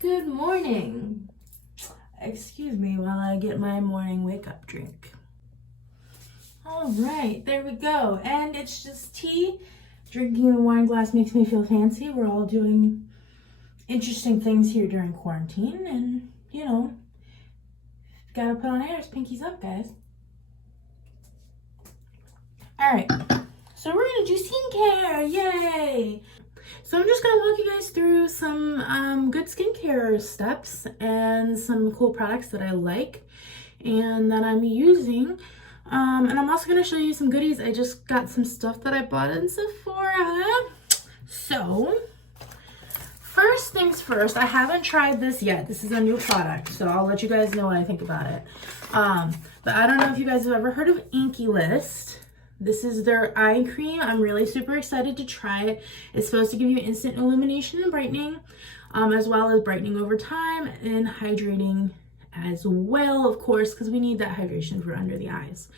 Good morning. Excuse me while I get my morning wake up drink. All right, there we go. And it's just tea. Drinking in a wine glass makes me feel fancy. We're all doing interesting things here during quarantine, and you know, gotta put on airs. Pinkies up, guys. All right, so we're gonna do skincare. Yay! So I'm just gonna walk you guys through some good skincare steps and some cool products that I like and that I'm using. And I'm also gonna show you some goodies. I just got some stuff that I bought in Sephora. So first things first, I haven't tried this yet. This is a new product, so I'll let you guys know what I think about it. But I don't know if you guys have ever heard of Inky List. This is their eye cream. I'm really super excited to try it. It's supposed to give you instant illumination and brightening, as well as brightening over time and hydrating as well, of course, because we need that hydration for under the eyes.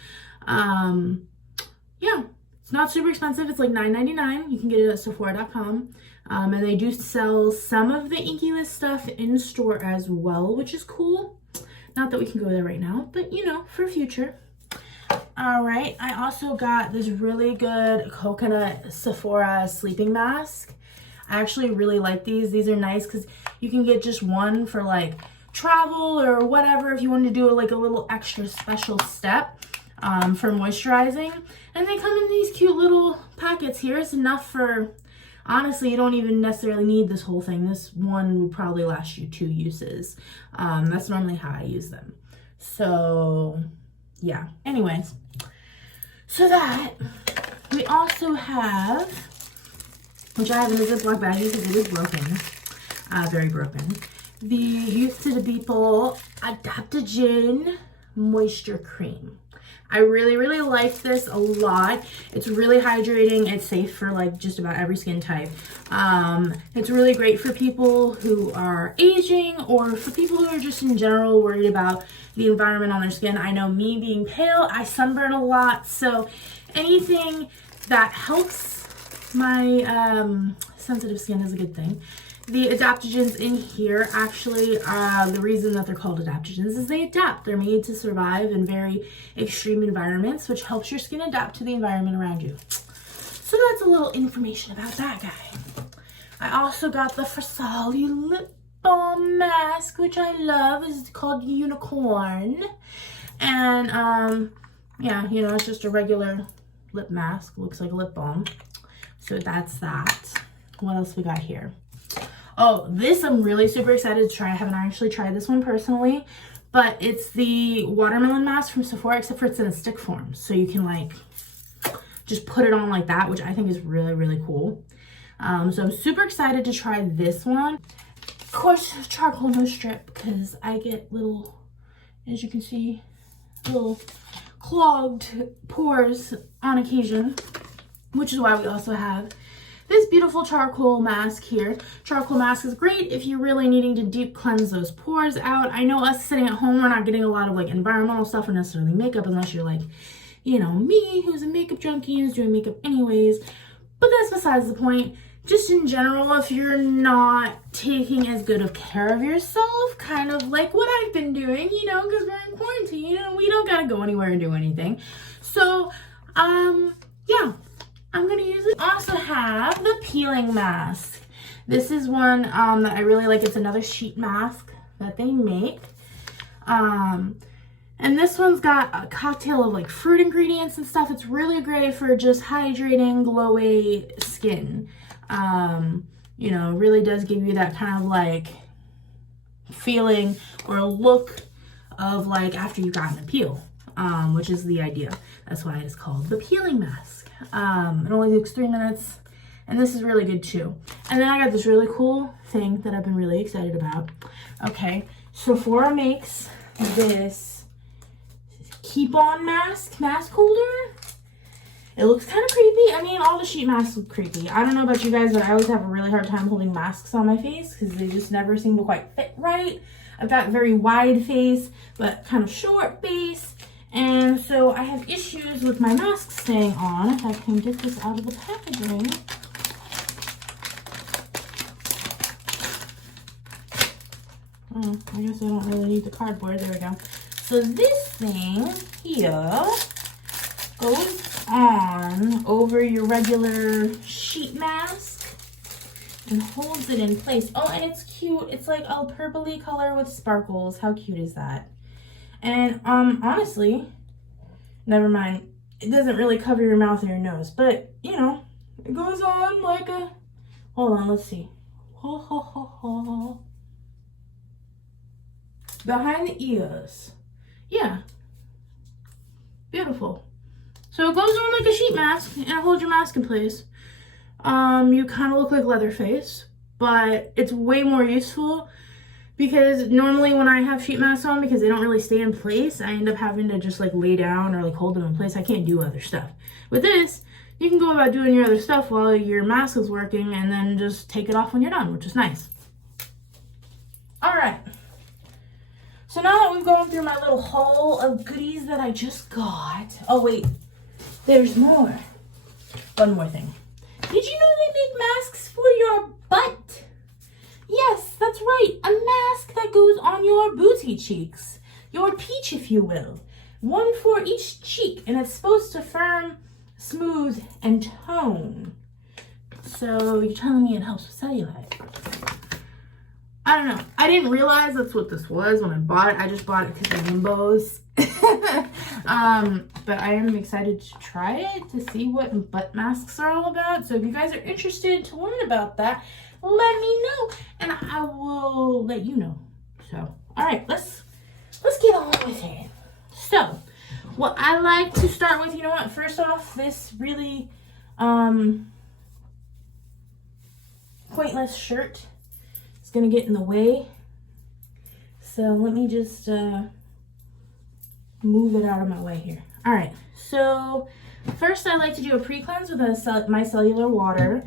Yeah, it's not super expensive. It's like $9.99. You can get it at Sephora.com. And they do sell some of the Inky List stuff in store as well, which is cool. Not that we can go there right now, but you know, for future. All right, I also got this really good coconut Sephora sleeping mask. I actually really like these. These are nice because you can get just one for like travel or whatever if you want to do like a little extra special step for moisturizing. And they come in these cute little packets here. It's enough for, honestly, you don't even necessarily need this whole thing. This one would probably last you 2 uses. That's normally how I use them. So yeah, anyways, so that we also have, which I have in a Ziploc baggie because it is broken, very broken, the Youth to the People Adaptogen Moisture Cream. I really like this a lot. It's really hydrating. It's safe for like just about every skin type. It's really great for people who are aging or for people who are just in general worried about the environment on their skin. I know me being pale, I sunburn a lot. So anything that helps my sensitive skin is a good thing. The adaptogens in here, actually, the reason that they're called adaptogens is they adapt. They're made to survive in very extreme environments, which helps your skin adapt to the environment around you. So that's a little information about that guy. I also got the Farsali lip balm mask, which I love. It's called Unicorn. And, yeah, you know, it's just a regular lip mask. Looks like a lip balm. So that's that. What else we got here? Oh, this I'm really super excited to try. I haven't actually tried this one personally, but it's the watermelon mask from Sephora, except for it's in a stick form. So you can like just put it on like that, which I think is really cool. So I'm super excited to try this one. Of course, charcoal no strip, because I get little, as you can see, little clogged pores on occasion, which is why we also have this beautiful charcoal mask here. Charcoal mask is great if you're really needing to deep cleanse those pores out. I know us sitting at home, we're not getting a lot of like environmental stuff or necessarily makeup unless you're like, you know, me who's a makeup junkie and is doing makeup anyways. But that's besides the point. Just in general, if you're not taking as good of care of yourself, kind of like what I've been doing, you know, because we're in quarantine and we don't gotta go anywhere and do anything. So, yeah. I'm gonna use it. I also have the peeling mask. This is one that I really like. It's another sheet mask that they make. And this one's got a cocktail of like fruit ingredients and stuff. It's really great for just hydrating, glowy skin. You know, really does give you that kind of like feeling or look of like after you've gotten a peel, which is the idea. That's why it's called the peeling mask. It only takes 3 minutes, and this is really good too. And then I got this really cool thing that I've been really excited about. Okay, Sephora makes this keep on mask holder. It looks kind of creepy. I mean, all the sheet masks look creepy. I don't know about you guys, but I always have a really hard time holding masks on my face because they just never seem to quite fit right. I've got very wide face, but kind of short face. And so I have issues with my mask staying on. If I can get this out of the packaging. Oh, I guess I don't really need the cardboard. There we go. So this thing here goes on over your regular sheet mask and holds it in place. Oh, and it's cute. It's like a purpley color with sparkles. How cute is that? And honestly, never mind. It doesn't really cover your mouth and your nose, but you know, it goes on like a, hold on, let's see. Ho, ho, ho, ho. Behind the ears. Yeah. Beautiful. So it goes on like a sheet mask and it holds your mask in place. You kind of look like Leatherface, but it's way more useful because normally when I have sheet masks on, because they don't really stay in place, I end up having to just like lay down or like hold them in place. I can't do other stuff. With this, you can go about doing your other stuff while your mask is working and then just take it off when you're done, which is nice. All right. So now that we've gone through my little haul of goodies that I just got. Oh wait, there's more. One more thing. Did you know they make masks for your butt? Yes, that's right. A mask that goes on your booty cheeks. Your peach, if you will. One for each cheek, and it's supposed to firm, smooth, and tone. So you're telling me it helps with cellulite. I don't know. I didn't realize that's what this was when I bought it. I just bought it because of Nimbos. But I am excited to try it to see what butt masks are all about. So if you guys are interested to learn about that, let me know and I will let you know. So, all right, let's get on with it. So, what I like to start with, you know what? First off, this really pointless shirt is gonna get in the way. So let me just move it out of my way here. All right, so first I like to do a pre-cleanse with micellar water.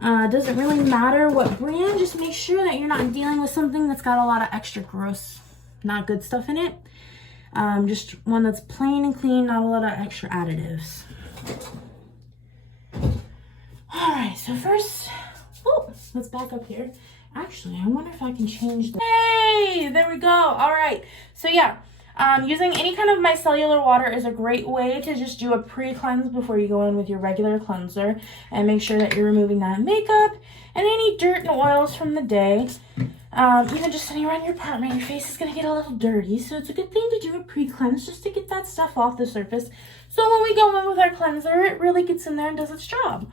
Doesn't really matter what brand, just make sure that you're not dealing with something that's got a lot of extra gross, not good stuff in it. Just one that's plain and clean, not a lot of extra additives. All right, so first, let's back up here. Actually, I wonder if I can change the... Hey, there we go. All right, so yeah. Using any kind of micellar water is a great way to just do a pre-cleanse before you go in with your regular cleanser and make sure that you're removing that makeup and any dirt and oils from the day. Even just sitting around your apartment, your face is going to get a little dirty, so it's a good thing to do a pre-cleanse just to get that stuff off the surface. So when we go in with our cleanser, it really gets in there and does its job.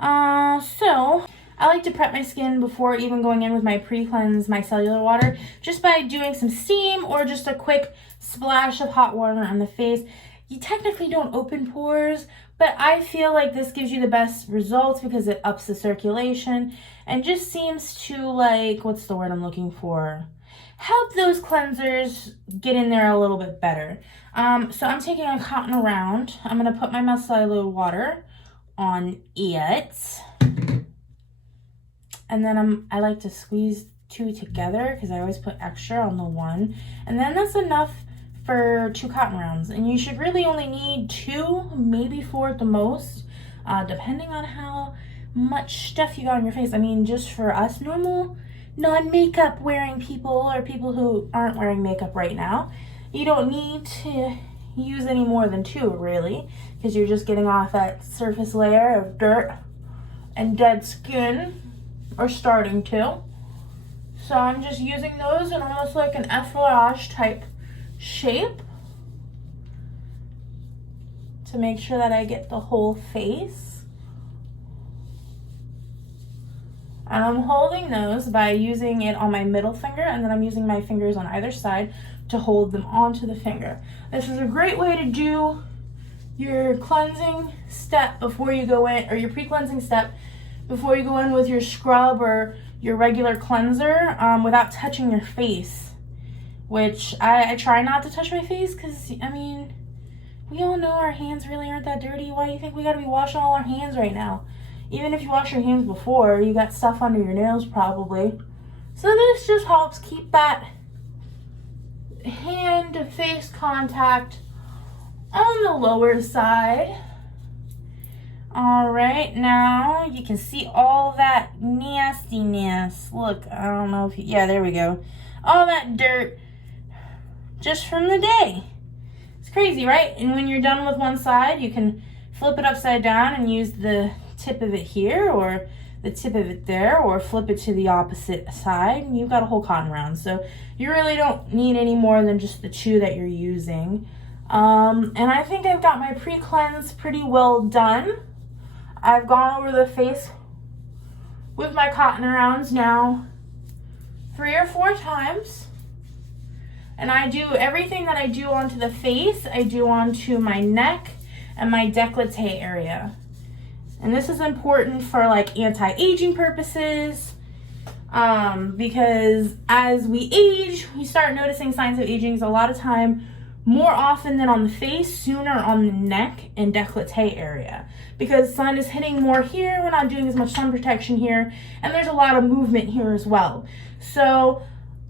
So I like to prep my skin before even going in with my pre-cleanse micellar water, just by doing some steam or just a quick splash of hot water on the face. You technically don't open pores, but I feel like this gives you the best results because it ups the circulation and just seems to, like, what's the word I'm looking for? Help those cleansers get in there a little bit better. So I'm taking a cotton round. I'm going to put my micellar water on it. And then I like to squeeze two together because I always put extra on the one. And then that's enough for 2 cotton rounds. And you should really only need 2, maybe 4 at the most, depending on how much stuff you got on your face. I mean, just for us normal, non-makeup wearing people or people who aren't wearing makeup right now, you don't need to use any more than 2, really, because you're just getting off that surface layer of dirt and dead skin. Or starting to. So I'm just using those in almost like an effleurage type shape to make sure that I get the whole face. And I'm holding those by using it on my middle finger, and then I'm using my fingers on either side to hold them onto the finger. This is a great way to do your cleansing step before you go in, or your pre-cleansing step before you go in with your scrub or your regular cleanser without touching your face, which I try not to touch my face because, I mean, we all know our hands really aren't that dirty. Why do you think we gotta be washing all our hands right now? Even if you wash your hands before, you got stuff under your nails probably. So this just helps keep that hand-to-face contact on the lower side. All right, now you can see all that nastiness. Look, I don't know if you, yeah, there we go. all that dirt just from the day. It's crazy, right? And when you're done with one side, you can flip it upside down and use the tip of it here or the tip of it there, or flip it to the opposite side, and you've got a whole cotton round. So you really don't need any more than just the two that you're using. And I think I've got my pre-cleanse pretty well done. I've gone over the face with my cotton rounds now 3 or 4 times. And I do everything that I do onto the face, I do onto my neck and my décolleté area. And this is important for like anti-aging purposes, because as we age, we start noticing signs of aging a lot of time, more often than on the face, sooner on the neck and décolleté area. Because sun is hitting more here, we're not doing as much sun protection here, and there's a lot of movement here as well. So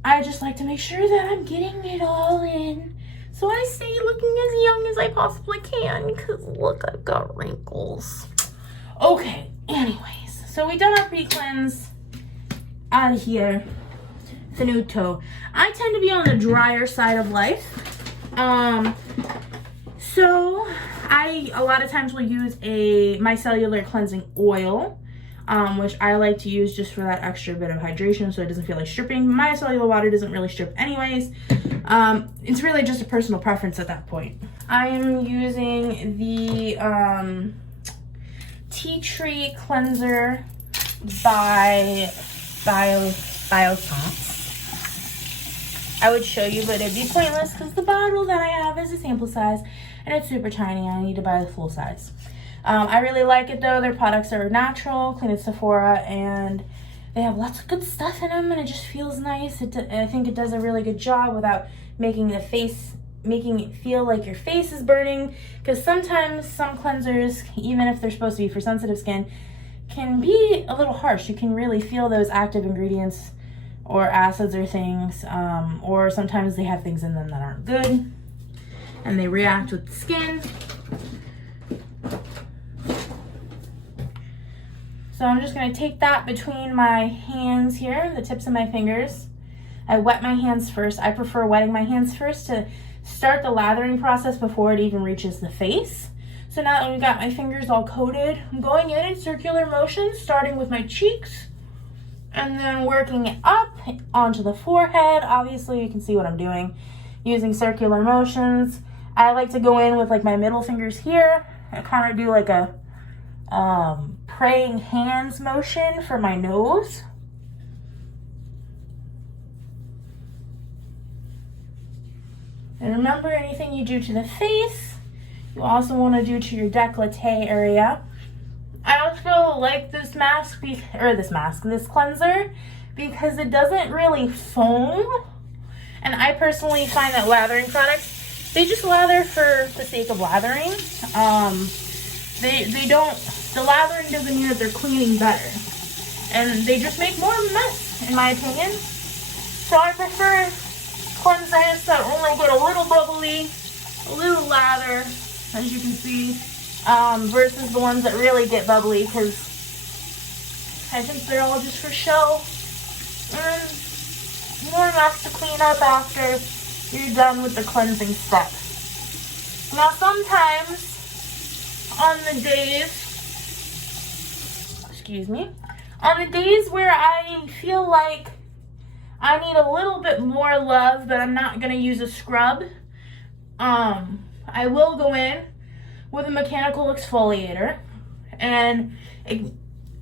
I just like to make sure that I'm getting it all in, so I stay looking as young as I possibly can, because look, I've got wrinkles. Okay, anyways, so we done our pre-cleanse out of here. Finito. I tend to be on the drier side of life. So I a lot of times will use a micellar cleansing oil, which I like to use just for that extra bit of hydration so it doesn't feel like stripping. Micellar water doesn't really strip anyways. It's really just a personal preference at that point. I am using the Tea Tree Cleanser by Biossance. I would show you, but it'd be pointless because the bottle that I have is a sample size and it's super tiny. I need to buy the full size. I really like it though. Their products are natural, clean at Sephora, and they have lots of good stuff in them, and it just feels nice. I think it does a really good job without making it feel like your face is burning, because sometimes some cleansers, even if they're supposed to be for sensitive skin, can be a little harsh. You can really feel those active ingredients or acids or things, or sometimes they have things in them that aren't good and they react with the skin. So I'm just going to take that between my hands here, the tips of my fingers. I wet my hands first. I prefer wetting my hands first to start the lathering process before it even reaches the face. So now that we've got my fingers all coated, I'm going in circular motions, starting with my cheeks and then working it up onto the forehead. Obviously you can see what I'm doing using circular motions. I like to go in with like my middle fingers here and kind of do like a praying hands motion for my nose. And remember, anything you do to the face, you also want to do to your décolleté area. I also like this cleanser, because it doesn't really foam. And I personally find that lathering products, they just lather for the sake of lathering. The lathering doesn't mean that they're cleaning better. And they just make more mess, in my opinion. So I prefer cleansers that only get a little bubbly, a little lather, as you can see, versus the ones that really get bubbly, because I think they're all just for show. And more mess to clean up after you're done with the cleansing step. Now sometimes on the days where I feel like I need a little bit more love, but I'm not gonna use a scrub, I will go in with a mechanical exfoliator and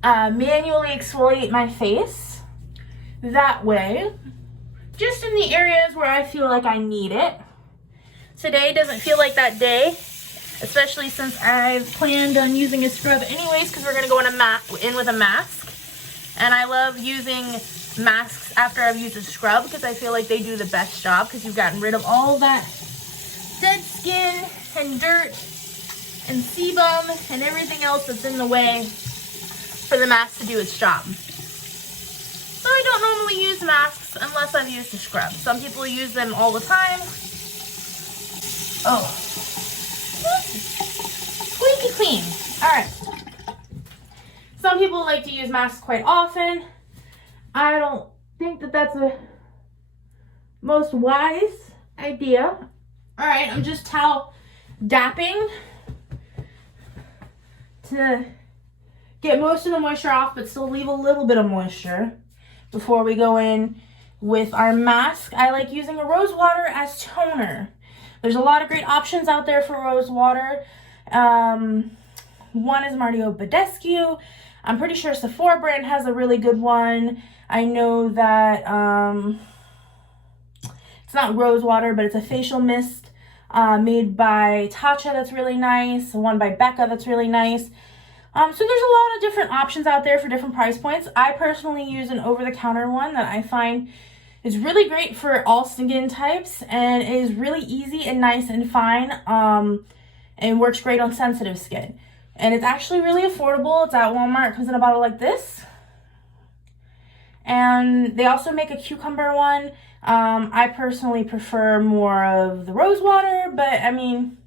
manually exfoliate my face. That way, just in the areas where I feel like I need it. Today doesn't feel like that day, especially since I've planned on using a scrub anyways, because we're gonna go in with a mask. And I love using masks after I've used a scrub, because I feel like they do the best job, because you've gotten rid of all that dead skin and dirt and sebum and everything else that's in the way for the mask to do its job. So I don't normally use masks unless I've used a scrub. Some people use them all the time. Oh, squeaky clean. All right. Some people like to use masks quite often. I don't think that that's most wise idea. All right, I'm just towel dapping to get most of the moisture off, but still leave a little bit of moisture before we go in with our mask. I like using a rose water as toner. There's a lot of great options out there for rose water. One is Mario Badescu. I'm pretty sure Sephora brand has a really good one. I know that it's not rose water, but it's a facial mist made by Tatcha that's really nice. One by Becca that's really nice. So there's a lot of different options out there for different price points. I personally use an over-the-counter one that I find is really great for all skin types and is really easy and nice and fine and works great on sensitive skin. And it's actually really affordable. It's at Walmart. It comes in a bottle like this. And they also make a cucumber one. I personally prefer more of the rose water, but I mean,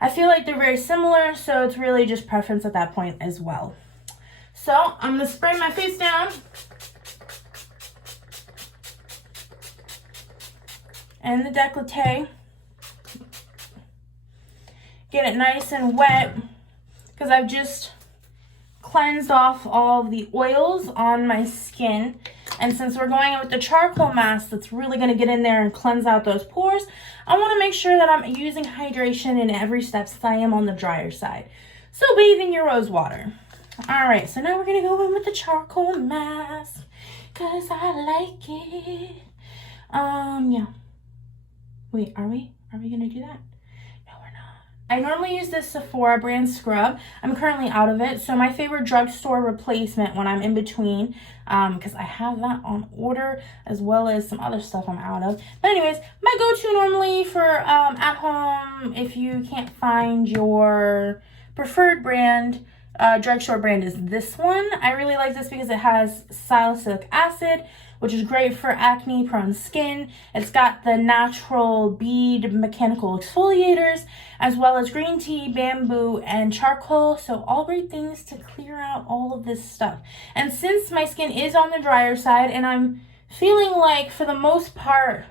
I feel like they're very similar, so it's really just preference at that point as well. So I'm going to spray my face down. And the décolleté. Get it nice and wet because I've just cleansed off all of the oils on my skin. And since we're going in with the charcoal mask that's really going to get in there and cleanse out those pores, I want to make sure that I'm using hydration in every step since I am on the drier side. So bathe in your rose water. All right, so now we're going to go in with the charcoal mask because I like it. Yeah. Wait, are we going to do that? No, we're not. I normally use this Sephora brand scrub. I'm currently out of it. So my favorite drugstore replacement when I'm in between, because I have that on order as well as some other stuff I'm out of. But anyways, my go-to normally for at home, if you can't find your preferred brand, drugstore brand, is this one. I really like this because it has salicylic acid, which is great for acne prone skin. It's got the natural bead mechanical exfoliators, as well as green tea, bamboo, and charcoal. So all great things to clear out all of this stuff. And since my skin is on the drier side and I'm feeling like for the most part,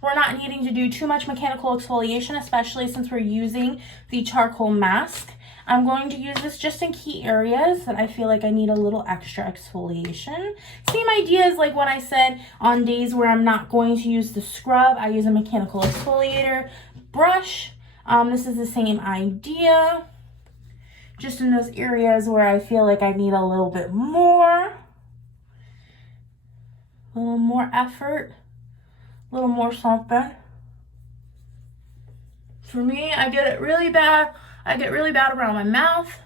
we're not needing to do too much mechanical exfoliation, especially since we're using the charcoal mask, I'm going to use this just in key areas that I feel like I need a little extra exfoliation. Same idea as like what I said on days where I'm not going to use the scrub, I use a mechanical exfoliator brush. This is the same idea. Just in those areas where I feel like I need a little bit more. A little more effort. A little more something. For me, I get it really bad. I get really bad around my mouth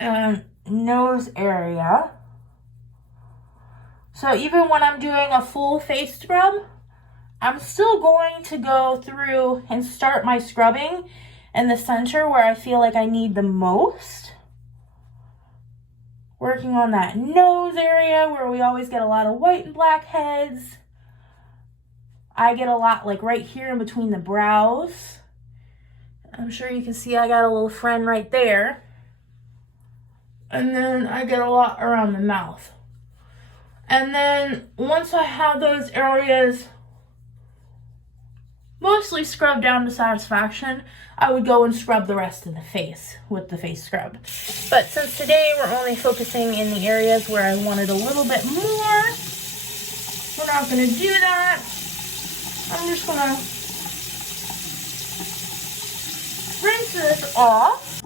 and nose area. So even when I'm doing a full face scrub, I'm still going to go through and start my scrubbing in the center where I feel like I need the most. Working on that nose area where we always get a lot of white and blackheads. I get a lot like right here in between the brows. I'm sure you can see I got a little friend right there. And then I get a lot around the mouth. And then once I have those areas mostly scrubbed down to satisfaction, I would go and scrub the rest of the face with the face scrub. But since today we're only focusing in the areas where I wanted a little bit more, we're not going to do that. I'm just going to rinse this off.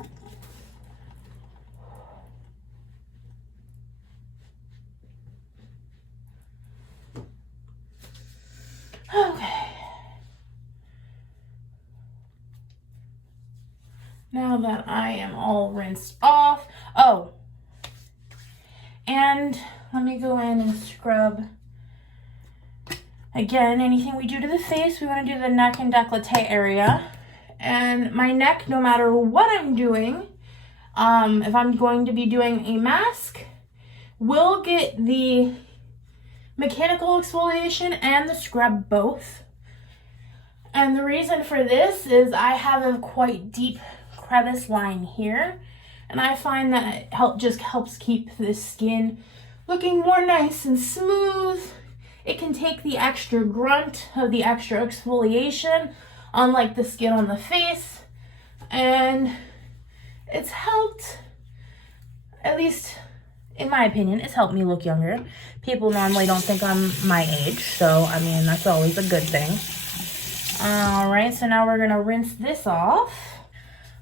Okay. Now that I am all rinsed off. Oh. And let me go in and scrub. Again, anything we do to the face, we want to do the neck and décolleté area. And my neck, no matter what I'm doing, if I'm going to be doing a mask, will get the mechanical exfoliation and the scrub both. And the reason for this is I have a quite deep crevice line here, and I find that it just helps keep the skin looking more nice and smooth it can take the extra grunt of the extra exfoliation on like the skin on the face, and it's helped, at least in my opinion, it's helped me look younger. People normally don't think I'm my age, so I mean, that's always a good thing. All right, so now we're gonna rinse this off.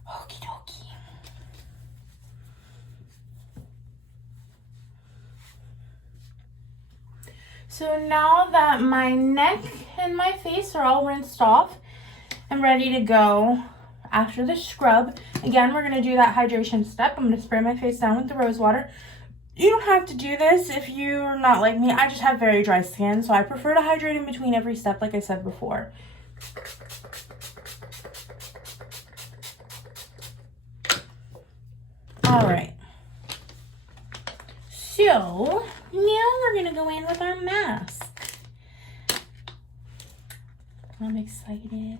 Okie dokie. So now that my neck and my face are all rinsed off, I'm ready to go after the scrub. Again, we're gonna do that hydration step. I'm gonna spray my face down with the rose water. You don't have to do this if you're not like me. I just have very dry skin, so I prefer to hydrate in between every step, like I said before. All right. So now we're gonna go in with our mask. I'm excited.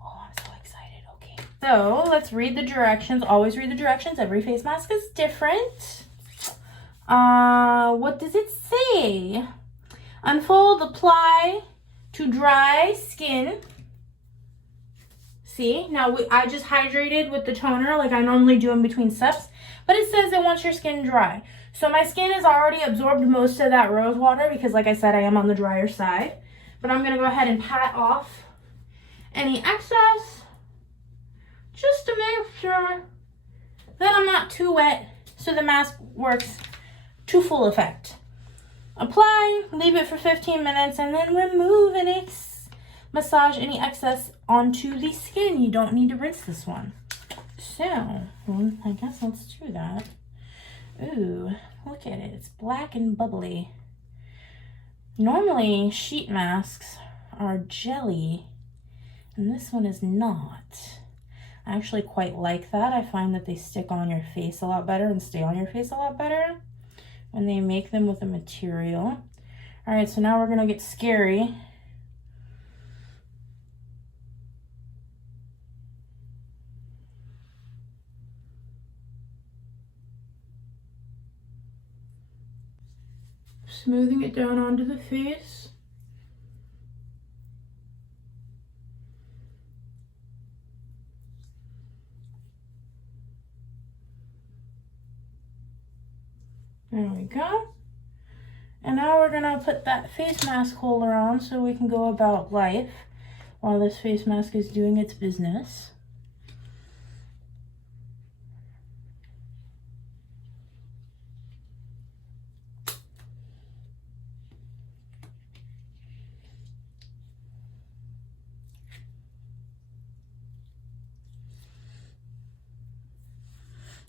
Oh, I'm so excited. Okay. So let's read the directions. Always read the directions. Every face mask is different. What does it say? Unfold, apply to dry skin. See, now I just hydrated with the toner like I normally do in between steps, but it says it wants your skin dry. So my skin has already absorbed most of that rose water because, like I said, I am on the drier side. But I'm going to go ahead and pat off any excess just to make sure that I'm not too wet so the mask works to full effect. Apply, leave it for 15 minutes, and then remove and massage any excess onto the skin. You don't need to rinse this one. So, I guess let's do that. Ooh, look at it. It's black and bubbly. Normally, sheet masks are jelly, and this one is not. I actually quite like that. I find that they stick on your face a lot better and stay on your face a lot better when they make them with a material. All right, so now we're gonna get scary. Smoothing it down onto the face. There we go. And now we're gonna put that face mask holder on so we can go about life while this face mask is doing its business.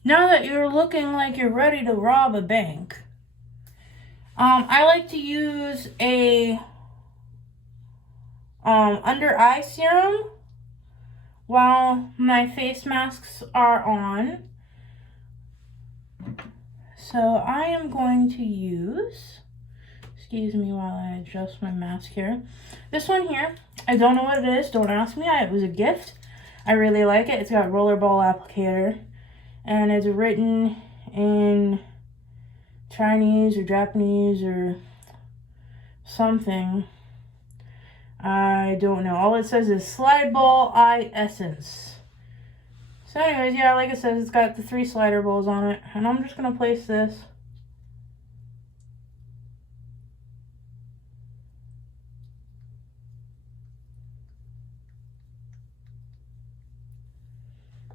Now that you're looking like you're ready to rob a bank, I like to use a under eye serum while my face masks are on. So I am going to use, excuse me while I adjust my mask here. This one here, I don't know what it is, don't ask me, it was a gift. I really like it. It's got rollerball applicator. And it's written in Chinese or Japanese or something. I don't know. All it says is slide ball eye essence. So anyways, yeah, like I said, it's got the 3 slider balls on it. And I'm just going to place this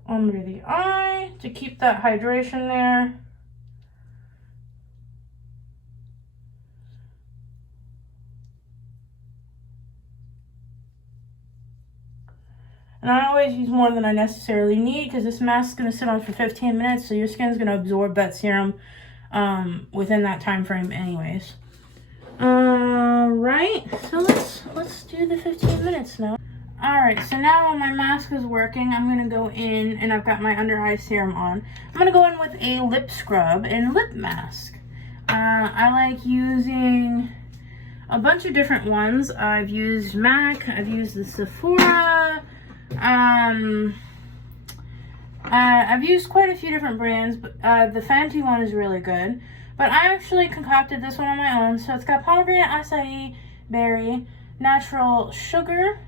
under the eye to keep that hydration there. And I always use more than I necessarily need because this mask is going to sit on for 15 minutes, so your skin's going to absorb that serum within that time frame anyways. Right, so let's do the 15 minutes now. Alright, so now when my mask is working, I'm going to go in, and I've got my under eye serum on. I'm going to go in with a lip scrub and lip mask. I like using a bunch of different ones. I've used MAC, I've used the Sephora, I've used quite a few different brands, but the Fenty one is really good. But I actually concocted this one on my own. So it's got pomegranate, acai berry, natural sugar,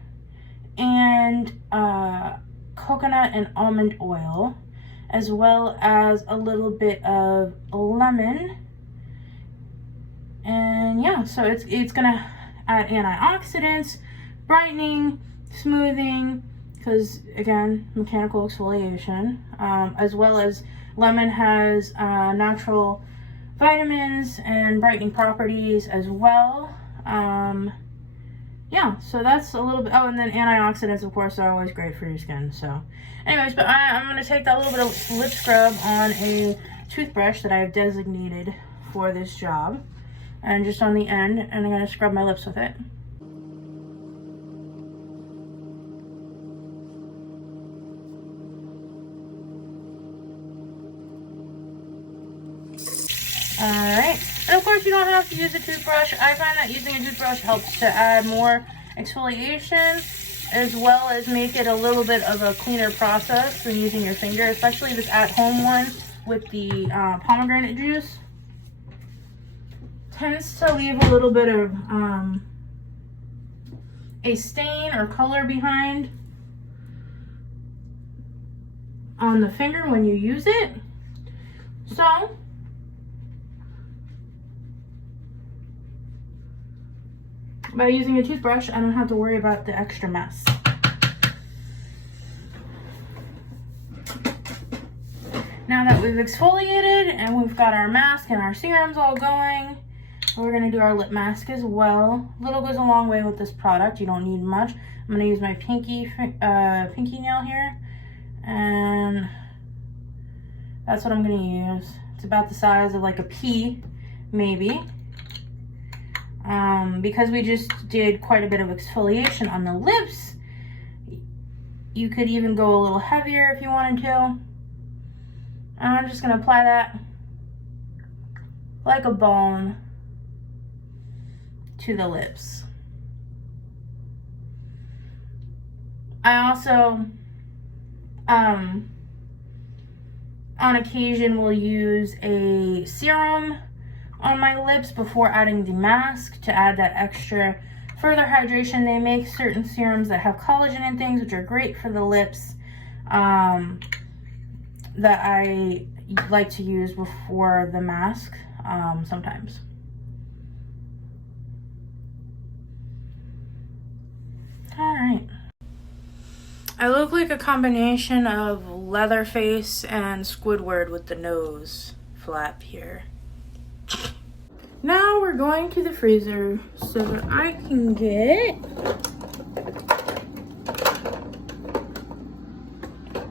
and coconut and almond oil, as well as a little bit of lemon. And yeah, so it's gonna add antioxidants, brightening, smoothing, because again, mechanical exfoliation, as well as lemon has natural vitamins and brightening properties as well. Yeah, so that's a little bit. Oh, and then antioxidants, of course, are always great for your skin. So anyways, but I'm going to take that little bit of lip scrub on a toothbrush that I've designated for this job, and just on the end, and I'm going to scrub my lips with it. Alright, and of course you don't have to use a toothbrush. I find that using a toothbrush helps to add more exfoliation, as well as make it a little bit of a cleaner process than using your finger, especially this at-home one with the pomegranate juice. Tends to leave a little bit of a stain or color behind on the finger when you use it. So by using a toothbrush, I don't have to worry about the extra mess. Now that we've exfoliated and we've got our mask and our serums all going, we're gonna do our lip mask as well. Little goes a long way with this product. You don't need much. I'm gonna use my pinky nail here, and that's what I'm gonna use. It's about the size of like a pea, maybe. Because we just did quite a bit of exfoliation on the lips, you could even go a little heavier if you wanted to. I'm just gonna apply that like a balm to the lips. I also, on occasion, will use a serum on my lips before adding the mask to add that extra further hydration. They make certain serums that have collagen and things, which are great for the lips, that I like to use before the mask sometimes. Alright. I look like a combination of Leatherface and Squidward with the nose flap here. Now we're going to the freezer so that I can get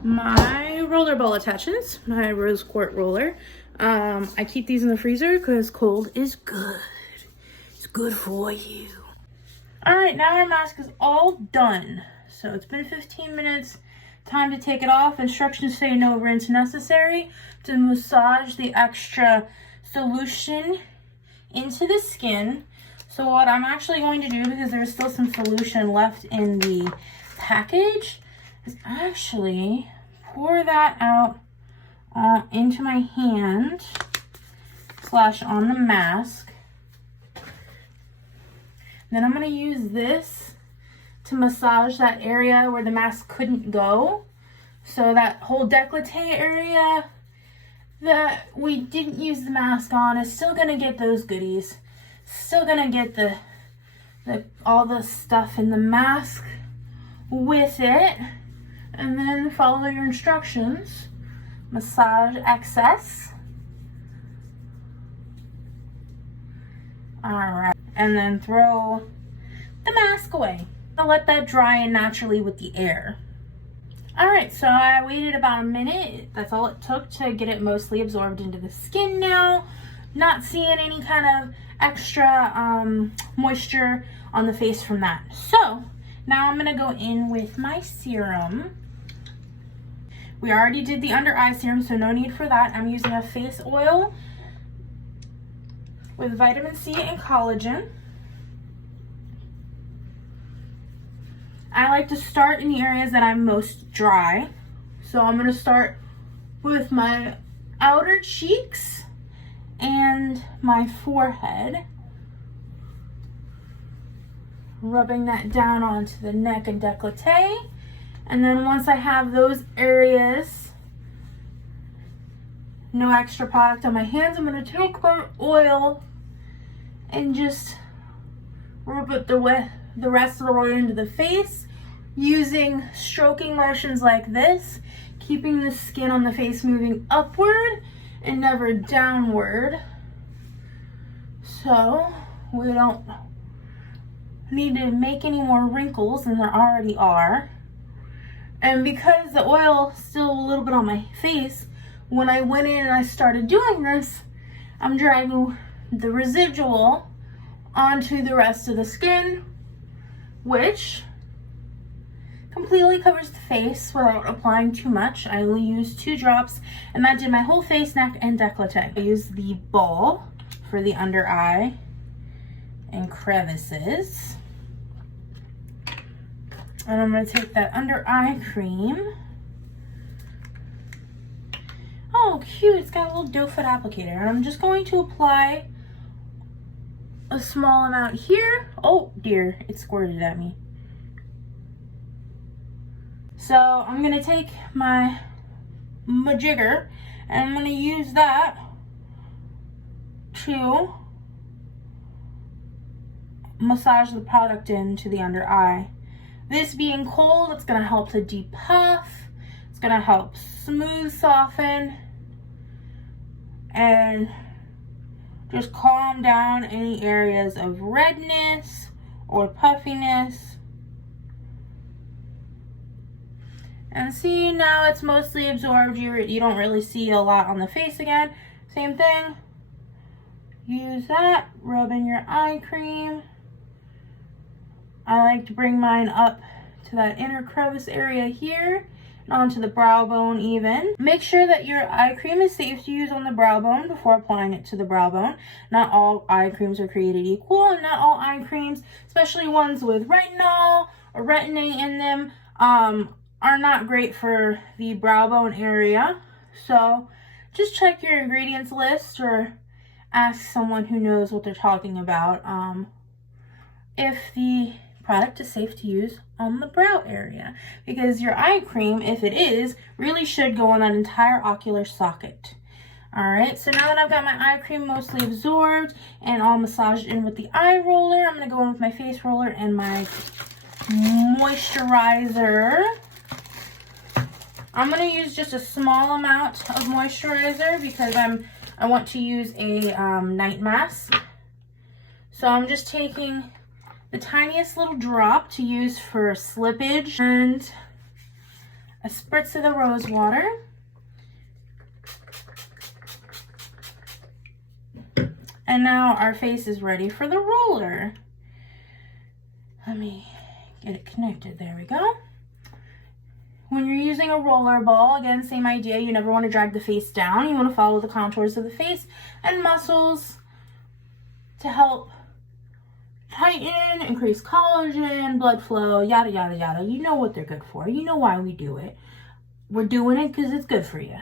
my roller ball attachments, my rose quartz roller. I keep these in the freezer because cold is good. It's good for you. All right, now our mask is all done. So it's been 15 minutes. Time to take it off. Instructions say no rinse necessary to massage the extra solution into the skin. So what I'm actually going to do, because there's still some solution left in the package, is actually pour that out into my hand / on the mask. Then I'm going to use this to massage that area where the mask couldn't go. So that whole décolleté area that we didn't use the mask on is still going to get those goodies. Still going to get the all the stuff in the mask with it. And then follow your instructions. Massage excess. Alright. And then throw the mask away. I'll let that dry in naturally with the air. Alright, so I waited about a minute. That's all it took to get it mostly absorbed into the skin now. Not seeing any kind of extra moisture on the face from that. So, now I'm going to go in with my serum. We already did the under eye serum, so no need for that. I'm using a face oil with vitamin C and collagen. I like to start in the areas that I'm most dry. So I'm going to start with my outer cheeks and my forehead. Rubbing that down onto the neck and décolleté. And then once I have those areas, no extra product on my hands, I'm going to take my oil and just rub it the rest of the oil into the face using stroking motions like this, keeping the skin on the face moving upward and never downward, so we don't need to make any more wrinkles than there already are. And because the oil is still a little bit on my face, when I went in and I started doing this, I'm dragging the residual onto the rest of the skin, which completely covers the face without applying too much. I only used 2 drops, and that did my whole face, neck, and décolleté. I used the ball for the under eye and crevices. And I'm going to take that under eye cream. Oh, cute. It's got a little doe foot applicator. And I'm just going to apply a small amount here. Oh, dear. It squirted at me. So I'm going to take my jigger and I'm going to use that to massage the product into the under eye. This being cold, it's going to help to depuff. It's going to help smooth soften and just calm down any areas of redness or puffiness. And see, now it's mostly absorbed. You don't really see a lot on the face again. Same thing. Use that, rub in your eye cream. I like to bring mine up to that inner crevice area here and onto the brow bone even. Make sure that your eye cream is safe to use on the brow bone before applying it to the brow bone. Not all eye creams are created equal, and not all eye creams, especially ones with retinol or brightening in them, are not great for the brow bone area. So just check your ingredients list or ask someone who knows what they're talking about if the product is safe to use on the brow area, because your eye cream, if it is, really should go on that entire ocular socket. All right, so now that I've got my eye cream mostly absorbed and all massaged in with the eye roller, I'm going to go in with my face roller and my moisturizer. I'm going to use just a small amount of moisturizer because I want to use a night mask. So I'm just taking the tiniest little drop to use for slippage and a spritz of the rose water. And now our face is ready for the roller. Let me get it connected. There we go. When you're using a roller ball, again, same idea. You never want to drag the face down. You want to follow the contours of the face and muscles to help tighten, increase collagen, blood flow, yada, yada, yada. You know what they're good for. You know why we do it. We're doing it because it's good for you.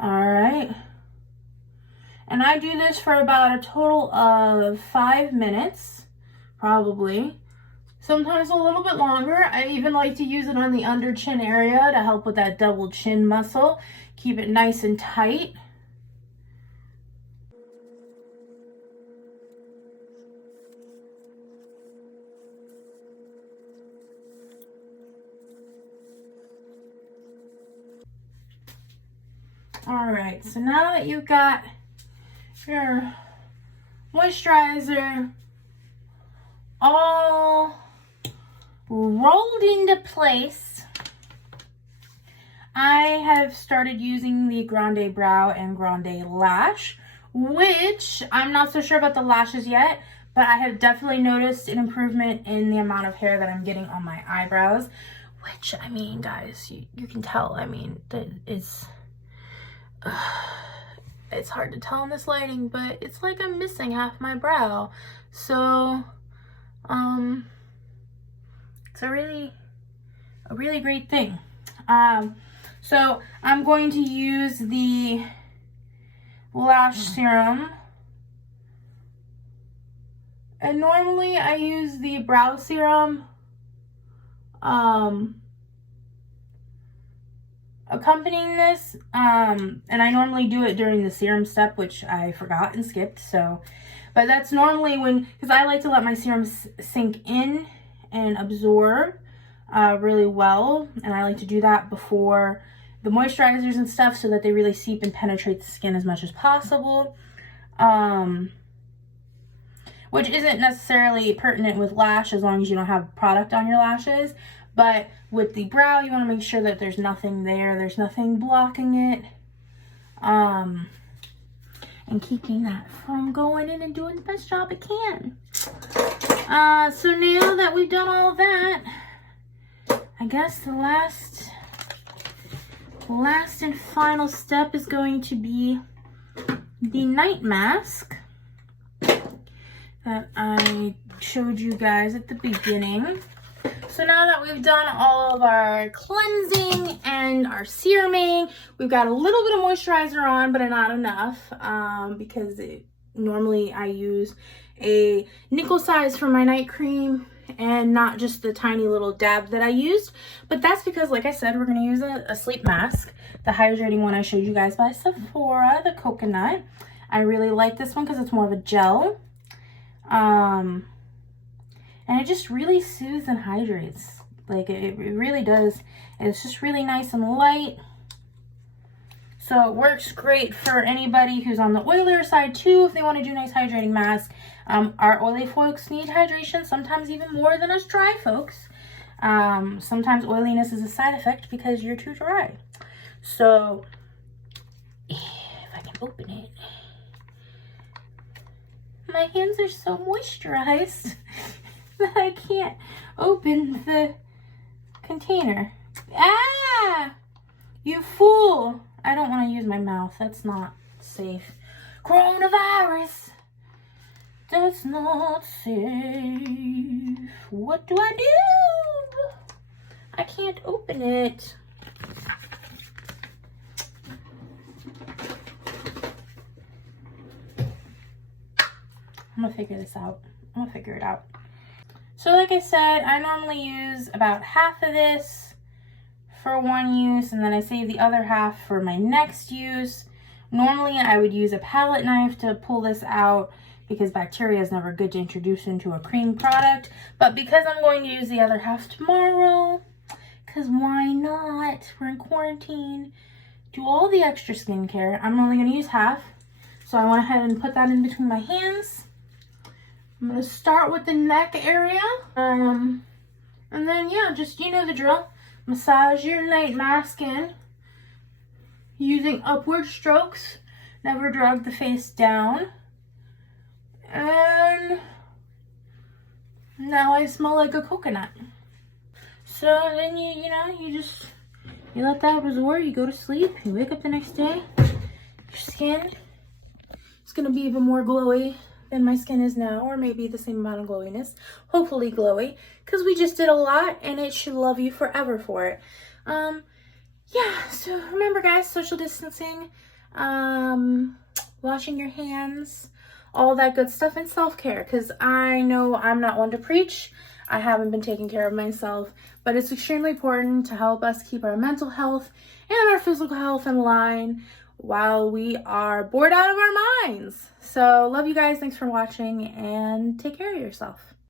All right. And I do this for about a total of 5 minutes, probably. Sometimes a little bit longer. I even like to use it on the under chin area to help with that double chin muscle. Keep it nice and tight. All right, so now that you've got your moisturizer all rolled into place, I have started using the Grande Brow and Grande Lash, which I'm not so sure about the lashes yet, but I have definitely noticed an improvement in the amount of hair that I'm getting on my eyebrows, which, I mean, guys, you can tell, I mean, that it's hard to tell in this lighting, but it's like I'm missing half my brow. So, it's a really great thing. So I'm going to use the lash serum. And normally I use the brow serum accompanying this, and I normally do it during the serum step, which I forgot and skipped. So, but that's normally when, because I like to let my serum sink in and absorb really well, and I like to do that before the moisturizers and stuff so that they really seep and penetrate the skin as much as possible, which isn't necessarily pertinent with lash as long as you don't have product on your lashes. But with the brow, you want to make sure that there's nothing there. There's nothing blocking it. And keeping that from going in and doing the best job it can. So now that we've done all that, I guess the last and final step is going to be the night mask that I showed you guys at the beginning. So now that we've done all of our cleansing and our seruming, we've got a little bit of moisturizer on, but not enough, because normally I use a nickel size for my night cream and not just the tiny little dab that I used. But that's because, like I said, we're going to use a sleep mask, the hydrating one I showed you guys by Sephora, the coconut. I really like this one because it's more of a gel. And it just really soothes and hydrates. Like, it really does. And it's just really nice and light. So it works great for anybody who's on the oilier side too, if they want to do nice hydrating mask. Our oily folks need hydration, sometimes even more than us dry folks. Sometimes oiliness is a side effect because you're too dry. So, if I can open it. My hands are so moisturized that I can't open the container. Ah! You fool! I don't want to use my mouth. That's not safe. Coronavirus! That's not safe. What do I do? I can't open it. I'm gonna figure this out. I'm gonna figure it out. So like I said, I normally use about half of this for one use, and then I save the other half for my next use. Normally I would use a palette knife to pull this out because bacteria is never good to introduce into a cream product. But because I'm going to use the other half tomorrow, because why not? We're in quarantine. Do all the extra skincare. I'm only going to use half. So I went ahead and put that in between my hands. I'm going to start with the neck area. And then, yeah, just, you know the drill. Massage your night mask in using upward strokes. Never drag the face down. And now I smell like a coconut. So then you let that absorb. You go to sleep. You wake up the next day. Your skin is going to be even more glowy than my skin is now, or maybe the same amount of glowiness. Hopefully glowy, because we just did a lot and it should love you forever for it. Yeah, so remember guys, social distancing, washing your hands, all that good stuff, and self-care, because I know I'm not one to preach. I haven't been taking care of myself, but it's extremely important to help us keep our mental health and our physical health in line while we are bored out of our minds. So love you guys. Thanks for watching and take care of yourself.